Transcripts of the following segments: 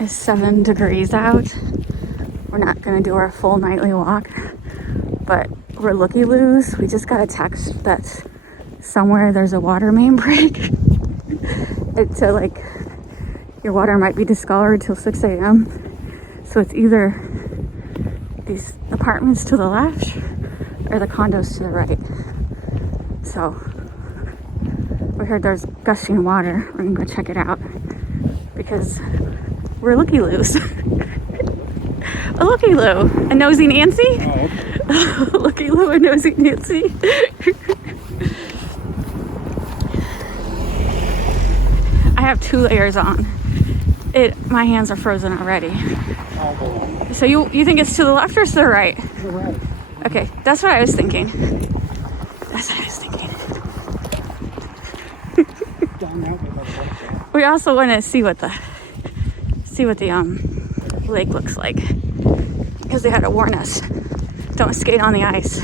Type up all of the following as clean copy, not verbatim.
is 7 degrees out. We're not gonna do our full nightly walk, but we're looky-loos. We just got a text that somewhere there's a water main break. It's like your water might be discolored till 6 a.m. So it's either these apartments to the left or the condos to the right. So we heard there's gushing water. We're gonna go check it out because we're looky-loos. A looky-loo, a nosy Nancy. Oh, okay. Looky-loo, a nosy Nancy. I have 2 layers on. My hands are frozen already. I'll go on. So you think it's to the left or to the right? To the right. Okay, that's what I was thinking. That's what I was thinking. Down that way by the lake. We also want to see what the lake looks like, because they had to warn us, don't skate on the ice.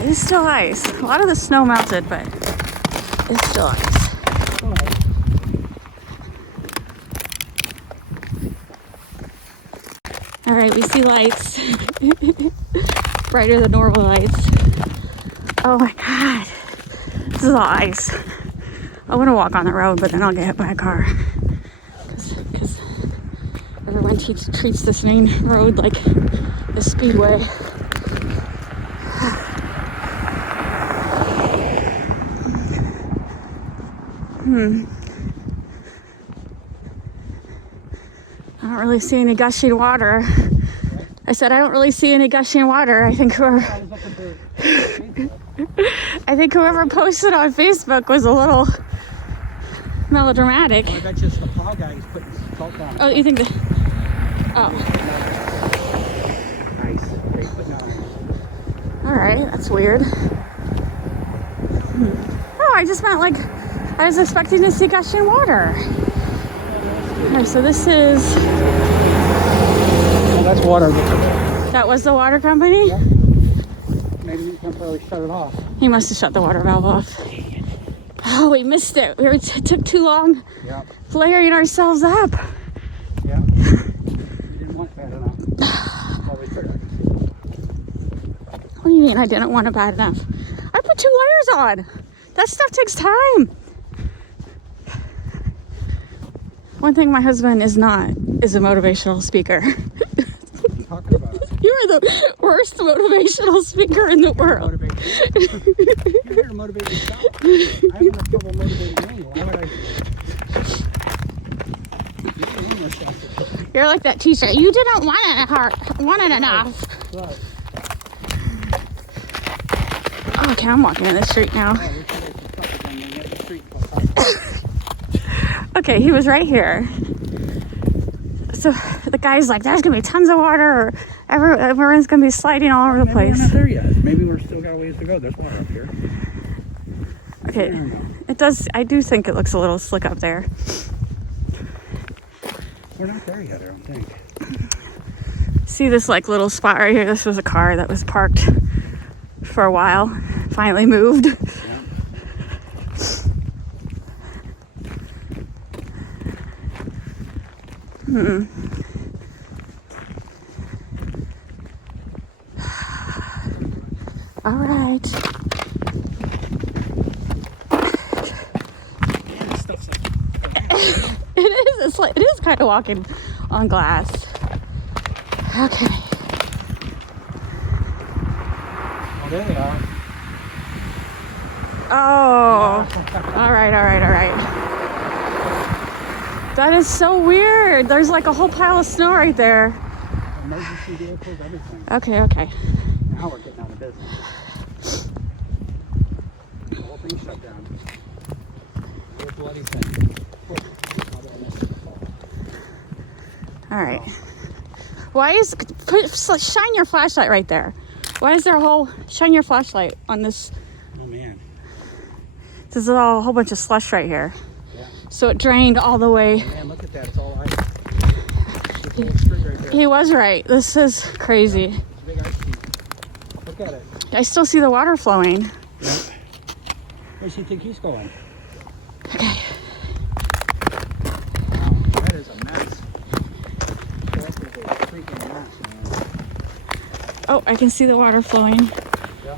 It is still ice. A lot of the snow melted, but it's still ice. All right. All right, we see lights. Brighter than normal lights. Oh my God. This is all ice. I want to walk on the road, but then I'll get hit by a car. Because everyone treats this main road like a speedway. I don't really see any gushing water. I said I don't really see any gushing water. I think whoever posted on Facebook was a little melodramatic. I bet you it's the plow guy who's putting salt down. Oh, you think that? Oh, Nice. They put down. all right. That's weird. Oh, I just meant like I was expecting to see gushing water. Okay, so this is. Oh, that's water. That was the water company? Yeah. Maybe you temporarily shut it off. He must have shut the water valve off. Oh, we missed it. It took too long Yeah. layering ourselves up. Yeah. You didn't want bad enough. Well, we could have. What do you mean I didn't want it bad enough? I put 2 layers on. That stuff takes time. One thing my husband is not is a motivational speaker. What are you talking about? You're the worst motivational speaker in the world. Motivate you. You're here to motivate yourself. I have enough trouble motivating you. Why would I? You're the English teacher. You're like that teacher. You didn't want it enough. Right. Okay, I'm walking in the street now. Oh, we should have some truck again. We hit the street called Okay, he was right here. So the guy's like, there's gonna be tons of water, or everyone's gonna be sliding all over the Maybe we're place. not there yet. Maybe we're still got a ways to go. There's water up here. Okay, I don't know. it does. I do think it looks a little slick up there. We're not there yet, I don't think. See this like little spot right here? This was a car that was parked for a while. Finally moved. Yeah. All right. And this stuff's like, It is. It's like it is kind of walking on glass. Okay. oh, there they are. Oh. All right. That is so weird. There's like a whole pile of snow right there. Emergency vehicles, everything. Okay. Now we're getting out of business. The whole thing shut down. What a bloody thing. All right. Why shine your flashlight right there? Why is there a whole shine your flashlight on this? Oh man. This is all a whole bunch of slush right here. Yeah. So it drained all the way. Man, look at that. It's all ice. This little street right there. He was right. This is crazy. It's a big ice sheet. Look at it. I still see the water flowing. Yeah. Where's he think he's going? Okay. Wow, that is a mess. That is a freaking mess, man. Oh, I can see the water flowing. Yeah.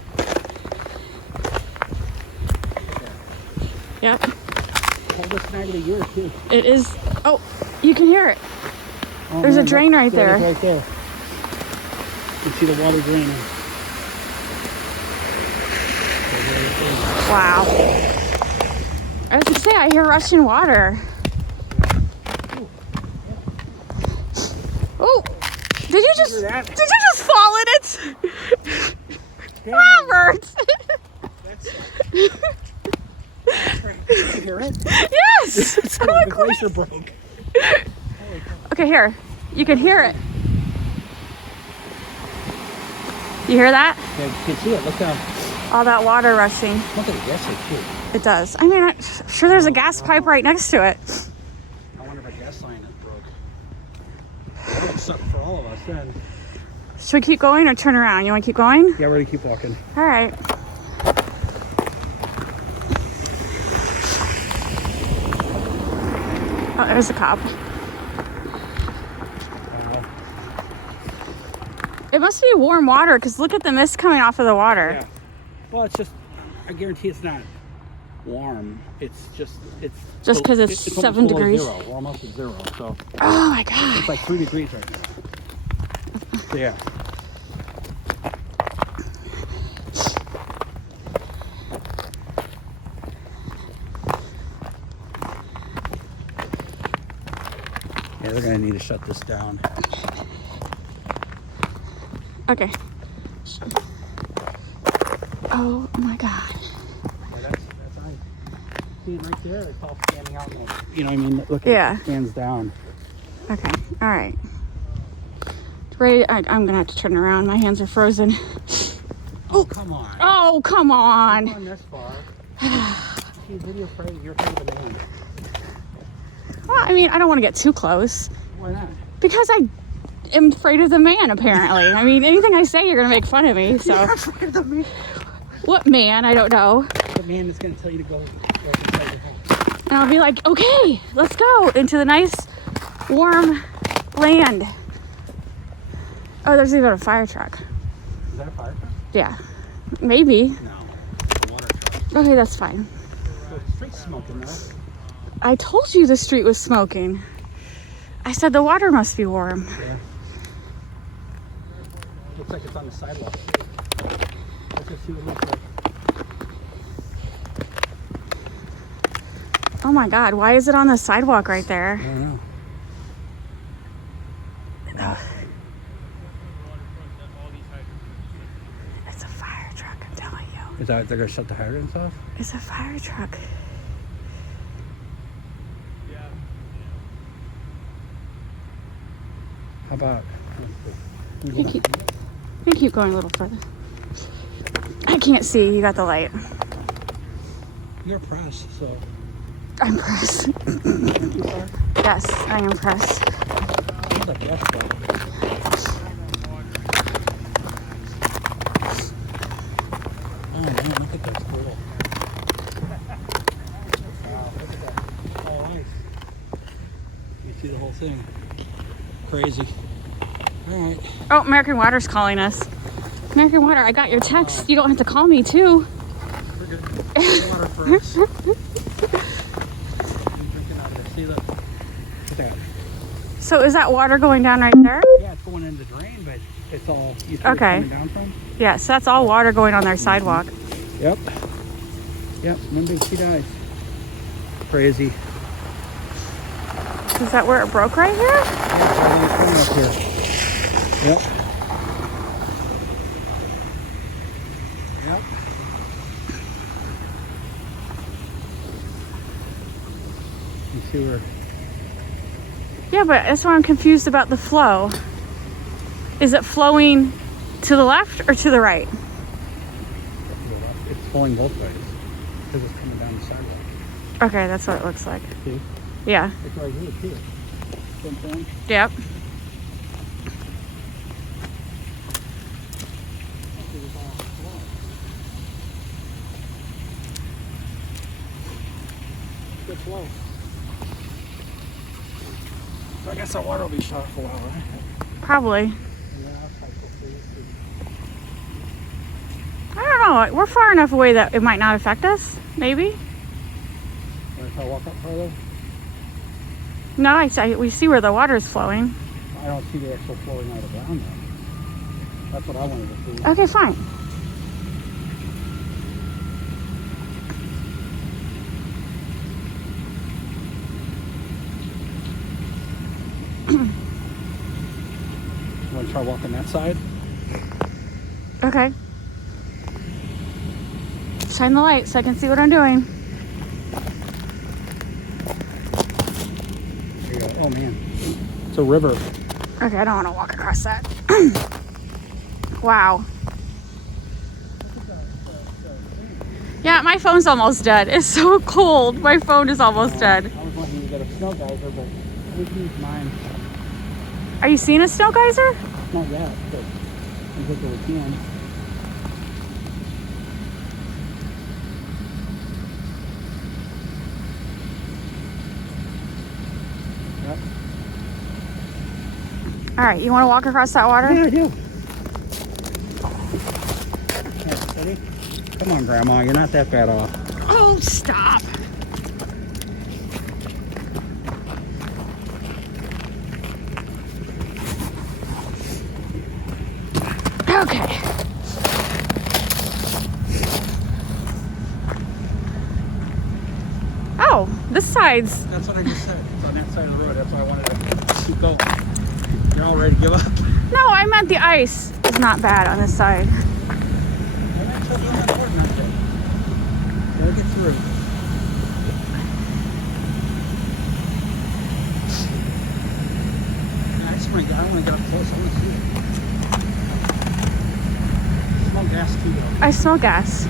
Yep. Coldest night of the year, too. It is. Oh, you can hear it. Oh, There's a man, drain right there it is there. Right there. You can see the water draining. Wow. I was gonna say, I hear rushing water. Oh, did you just Hear that? fall in it? Damn, Robert! that's you hear it? Yes! It's like the glacier broke. Okay, here. You can hear it. You hear that? Yeah, you can see it. Look down. All that water rushing. Look at the gas tank, too. It does. I mean, I'm sure there's a gas pipe right next to it. I wonder if a gas line is broke. That would suck for all of us then. Should we keep going or turn around? You want to keep going? Yeah, we're gonna keep walking. All right. Oh, there's a cop. It must be warm water because look at the mist coming off of the water. Yeah. Well, it's just, I guarantee it's not warm. It's just 'cause it's almost 7 below degrees. Zero. We're almost at 0, so Oh my God. it's like 3 degrees right now. Yeah. Yeah, they're gonna need to shut this down. Okay. Oh my God. Yeah, that's I see it right there. It's all standing out. You know what I mean? Look, Yeah. it stands down. Okay. All right. Ready? I'm gonna have to turn around. My hands are frozen. Oh, come on. Oh, come on. Come on this far. See, video afraid you're afraid of the man. Well, I mean, I don't want to get too close Why not? because I am afraid of the man, apparently. I mean, anything I say, you're going to make fun of me. So, You're afraid of the man. what man? I don't know. The man is gonna tell you to go inside your house. And I'll be like, okay, let's go into the nice, warm land. Oh, there's even a fire truck. Is that a fire truck? Yeah, maybe. No. It's a water truck. Okay, that's fine. So the street's smoking though. I told you the street was smoking. I said the water must be warm. Yeah. Looks like it's on the sidewalk. Let's just see what it looks like. Oh my God, why is it on the sidewalk right there? I don't know. It's a fire truck, I'm telling you. Is that they're gonna shut the hydrants off? It's a fire truck. How about? You can keep going a little further. I can't see, you got the light. You're pressed, so. I'm pressed. Yes, I am pressed. Seems like yes, but. Oh man, look at that squirrel. Wow, look at that. All ice. You see the whole thing. Crazy. Alright. Oh, American Water's calling us. American Water, I got your text. You don't have to call me too. We're good. Water for us. I'm drinking out of it. See, look. Look at that. So is that water going down right there? Yeah, it's going in the drain, but it's all. You see Okay. It's coming down from? Yeah, so that's all water going on their sidewalk. Yep. Yep. One big sheet of ice. Crazy. Is that where it broke right here? Yeah, everything's coming up here. Yep. Yep. You see where? Yeah, but that's why I'm confused about the flow. Is it flowing to the left or to the right? It's flowing both ways because it's coming down the sidewalk. Okay, that's what it looks like. See? Yeah. It's right here too. See what I'm saying? Yep. good flow. So I guess our water will be shut off for a while, right? Probably. And then our pipe will freeze. I don't know. We're far enough away that it might not affect us. Maybe. If I walk up further, No, we see where the water is flowing. I don't see the actual flowing out of the ground though. That's what I wanted to see. Okay, fine. You want to try walking that side? Okay. Shine the light so I can see what I'm doing. There you go. Oh man, it's a river. Okay, I don't want to walk across that. Wow. Yeah, my phone's almost dead. It's so cold. My phone is almost dead. I was wanting to get a snow geyser, but we can use mine. Are you seeing a snow geyser? Not yet, but I think we can. Yep. All right, you want to walk across that water? Yeah, I do. Okay, ready? Come on, Grandma. You're not that bad off. Oh, stop. Okay. Oh, this side's... That's what I just said. It's on that side of the road. That's why I wanted to keep going. You're all ready to give up? No, I meant the ice is not bad on this side. I'm actually on that board, not yet. Gotta get through. Yeah, I want to get up close. I want to see it. Smell gas too, though. I smell gas.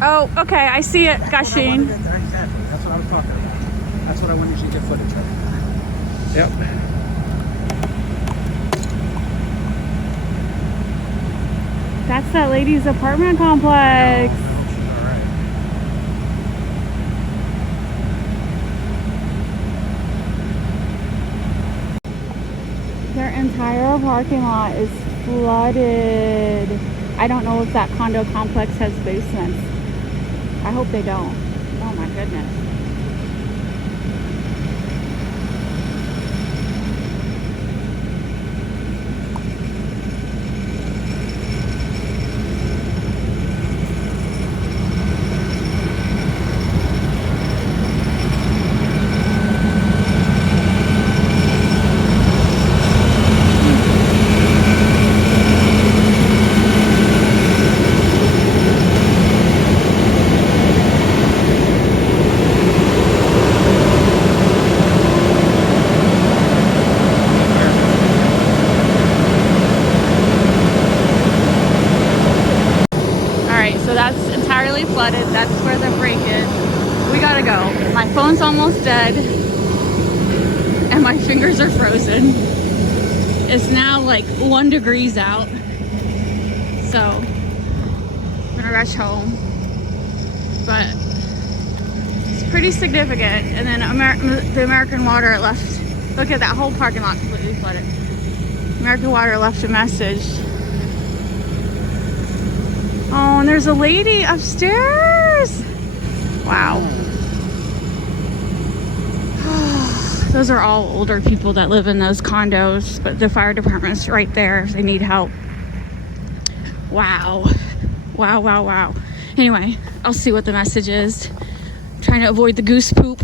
Oh, okay, I see it gushing. Exactly. That's what I was talking about. That's what I wanted you to get footage of. Yep. That's that lady's apartment complex. All right. Their entire parking lot is flooded. I don't know if that condo complex has basements. I hope they don't. Oh my goodness. Flooded. That's where the break is. We gotta go. My phone's almost dead and my fingers are frozen. It's now like 1 degree out, so I'm gonna rush home, but it's pretty significant. And then the American Water left, look at that whole parking lot completely flooded. American Water left a message. Oh, and there's a lady upstairs. Wow. Those are all older people that live in those condos, but the fire department's right there if they need help. Wow. Wow. Anyway, I'll see what the message is. I'm trying to avoid the goose poop.